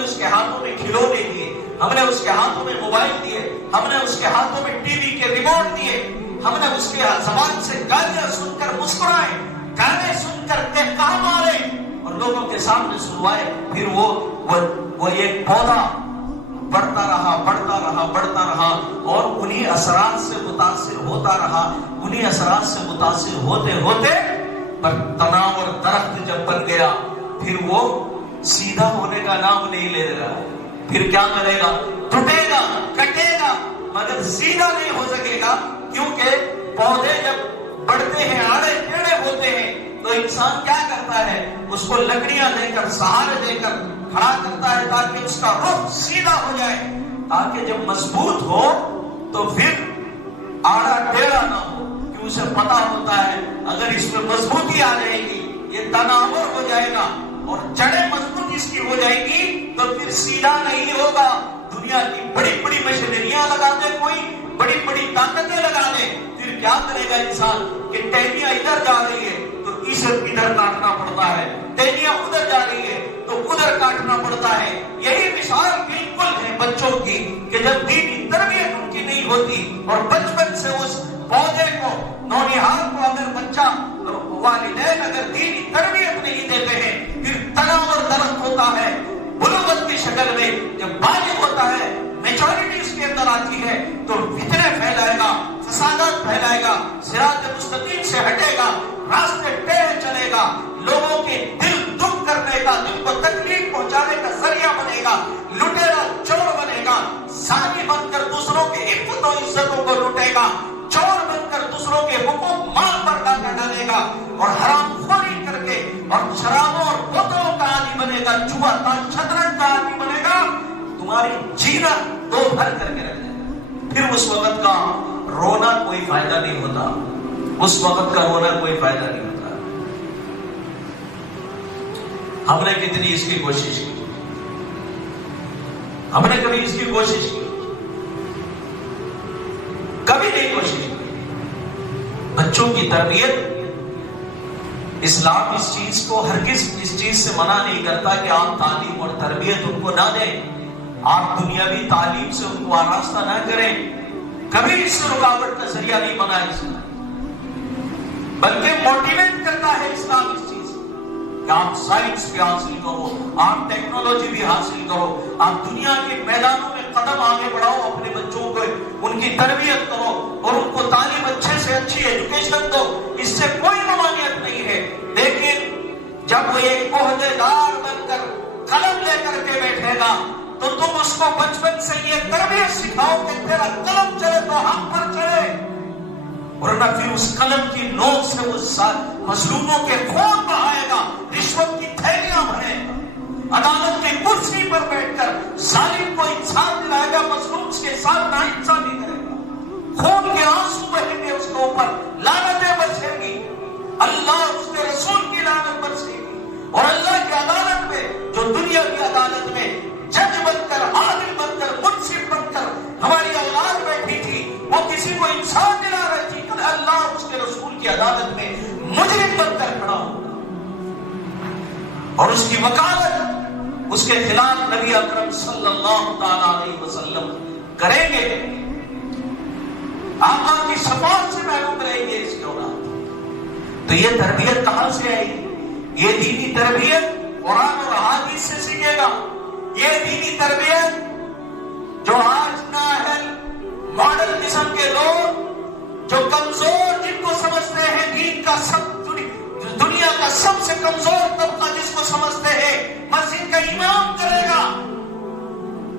نے اس کے ہاتھوں میں کھلونے دیے، ہم نے اس کے ہاتھوں میں موبائل دیے، ہم نے اس کے ہاتھوں میں ٹی وی کے ریموٹ دیے، ہم نے اس کے زبان سے گالیاں سن کر مسکرائے، گانے سن کر کہکا مارے اور لوگوں کے سامنے سنوائے. پھر وہ ایک پودا بڑھتا رہا بڑھتا رہا بڑھتا رہا اور انہی اثرات سے متاثر ہوتا رہا، انہی اثرات سے متاثر ہوتے ہوتے پر تناور درخت جب بن گیا پھر وہ سیدھا ہونے کا نام نہیں لے رہا. پھر کیا کرے گا؟ ٹوٹے گا، کٹے گا، مگر سیدھا نہیں ہو سکے گا. کیونکہ پودے جب بڑھتے ہیں، آڑے ٹیڑھے ہوتے ہیں تو انسان کیا کرتا ہے؟ اس کو لکڑیاں دے کر، سہارے دے کر کھڑا کرتا ہے تاکہ اس کا رخ سیدھا ہو جائے، تاکہ جب مضبوط ہو تو پھر آڑا ٹیڑھا نہ ہو. کہ اسے پتا ہوتا ہے اگر اس میں مضبوطی آ جائے گی یہ تناور ہو جائے گا اور جڑیں مضبوط اس کی ہو جائے گی تو پھر سیدھا نہیں ہوگا. دنیا کی بڑی بڑی مشینریاں لگا دے، کوئی بڑی بڑی طاقتیں لگا دے، پھر کیا کرے گا انسان؟ کہ ٹہنیاں ادھر جا رہی ہے تو ادھر کاٹنا پڑتا ہے، ٹہنیاں ادھر جا رہی ہے تو ادھر کاٹنا پڑتا ہے. یہی مثال بالکل ہے بچوں کی کہ جب دینی تربیت ان کی نہیں ہوتی اور بچپن سے اس پودے کو، نونہال کو اگر بچہ، والدین اگر دینی تربیت نہیں دیتے ہیں پھر تناور درخت ہوتا ہے بلوغت کی شکل میں. جب بالغ ہوتا ہے، میچورٹی اس کے اندر آتی ہے تو فتنے پھیلائے گا، فسادات پھیلائے گا، صراط مستقیم سے ہٹے گا، راستے ٹیڑھے چلے گا، لوگوں کے دل دکھ کرنے کا، دل کو تکلیف پہنچانے کا ذریعہ بنے گا، لٹیرا چور بنے گا، زانی بن کر دوسروں کے عفت و عزتوں کو لوٹے گا، چور بن کر دوسروں کے حقوق مال پر ڈاکہ ڈالے گا اور حرام خوری کر کے اور شرابوں اور بوتلوں کا عادی بنے گا، جوا شطرنج کا عادی بنے گا. تمہاری جینا دو بھر کر کے رکھ دے گا. پھر اس وقت کا رونا کوئی فائدہ نہیں ہوتا، اس وقت کا رونا کوئی فائدہ نہیں ہوتا. ہم نے کتنی اس کی کوشش کی، ہم نے کبھی اس کی کوشش کی؟ کبھی نہیں کوشش کی. بچوں کی تربیت، اسلام اس چیز کو ہرگز اس چیز سے منع نہیں کرتا کہ آپ تعلیم اور تربیت ان کو نہ دیں، آپ دنیاوی تعلیم سے ان کو آراستہ نہ کریں. کبھی اس سے رکاوٹ کا ذریعہ نہیں بنا اسلام، بلکہ موٹیویٹ کرتا ہے اسلام اس چیز کہ آپ سائنس بھی حاصل کرو، آپ ٹیکنالوجی بھی حاصل کرو، آپ دنیا کے میدانوں میں قدم آگے بڑھاؤ، اپنے بچوں کو ان کی تربیت کرو اور ان کو تعلیم اچھے سے اچھی ایجوکیشن دو. اس سے کوئی ممانعت نہیں ہے. لیکن جب وہ ایک عہدیدار بن کر قلم لے کر کے بیٹھے گا تو تم اس کو بچپن سے یہ تربیت سکھاؤ کہ تیرا قلم چلے تو ہم پر چلے، ورنہ پھر اس قلم کی نوک سے وہ مظلوموں کے خون بہائے گا، رشوت کی تھیلیاں بھرے گا، عدالت کی کرسی پر بیٹھ کر ظالم کو انصاف دلائے گا، مظلوم کے ساتھ ناانصافی کرے گا، خون کے آنسو بہیں گے اس کے اوپر، لعنتیں برسیں گی، اللہ اس کے رسول کی لعنت برسے گی. اور اللہ کی عدالت میں، جو دنیا کی عدالت میں جج بن کر، عادل بن کر، منصف بن کر ہماری اولاد بیٹھی تھی، وہ کسی کو انصاف دلا رہی تھی، کہ اللہ اس کے رسول کی عدالت میں مجرم بن کر کھڑا ہوگا اور اس کی وکالت اس کے خلاف نبی اکرم صلی اللہ تعالی علیہ وسلم کریں گے. آقا کی شفاعت سے محروم رہیں گے اس کی اولاد. تو یہ تربیت کہاں سے آئی؟ یہ دینی تربیت قرآن اور احادیث سے سیکھے گا. یہ دینی تربیت جو آج نااہل ماڈل قسم کے لوگ، جو کمزور، جن کو سمجھتے ہیں دین کا دنیا کا سب سے کمزور طبقہ جس کو سمجھتے ہیں مسجد کا امام کرے گا،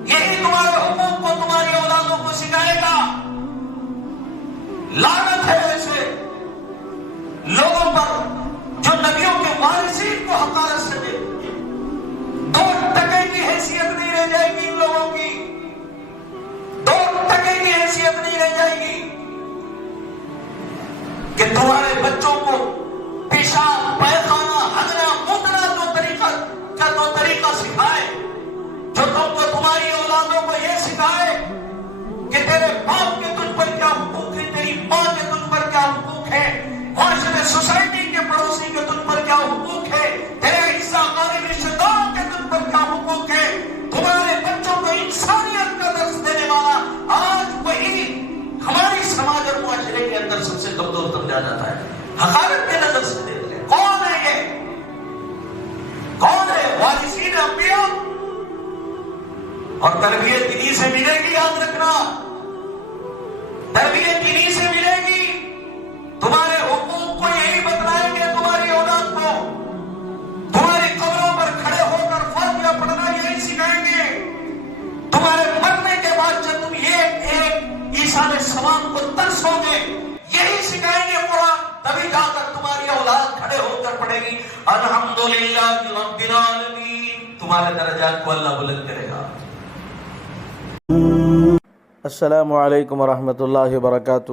یہی تمہارے حقوق کو تمہاری اولادوں کو سکھائے گا. لعنت ہے ایسے لوگوں پر جو نبیوں کے وارثین کو حقارت سے دے. 2 ٹکے کی حیثیت نہیں رہ جائے گی ان لوگوں کی، 2 ٹکے کی حیثیت نہیں رہ جائے گی کہ تمہارے بچوں کو پیشاب، پیخانہ، ہگنا، موننا دو طریقہ سکھائے، جو تم کو تمہاری اولادوں کو یہ سکھائے کہ تیرے باپ کے تجھ پر کیا حقوق ہے، تیری ماں کے تجھ پر کیا حقوق ہے، معاشرے سوسائٹی کے پڑوسی کے تجھ پر کیا حقوق ہے، تیرے حصہ قریبی رشتہ دار کے تجھ پر کیا حقوق ہے. اور تربیت انہی سے ملے گی، یاد رکھنا، تربیت انہی سے ملے گی۔ تمہارے حقوق کو یہی بتلائیں گے تمہاری اولاد کو، تمہاری قبروں پر کھڑے ہو کر فاتحہ پڑھنا یہی سکھائیں گے، تمہارے مرنے کے بعد جب تم ایک ایصال ثواب کو ترسو گے یہی سکھائیں گے قرآن، تبھی جا کر تمہاری اولاد کھڑے ہو کر پڑھے گی الحمدللہ رب العالمین، تمہارے درجات کو اللہ بلند کرے گا۔ السلام علیکم ورحمۃ اللہ وبرکاتہ۔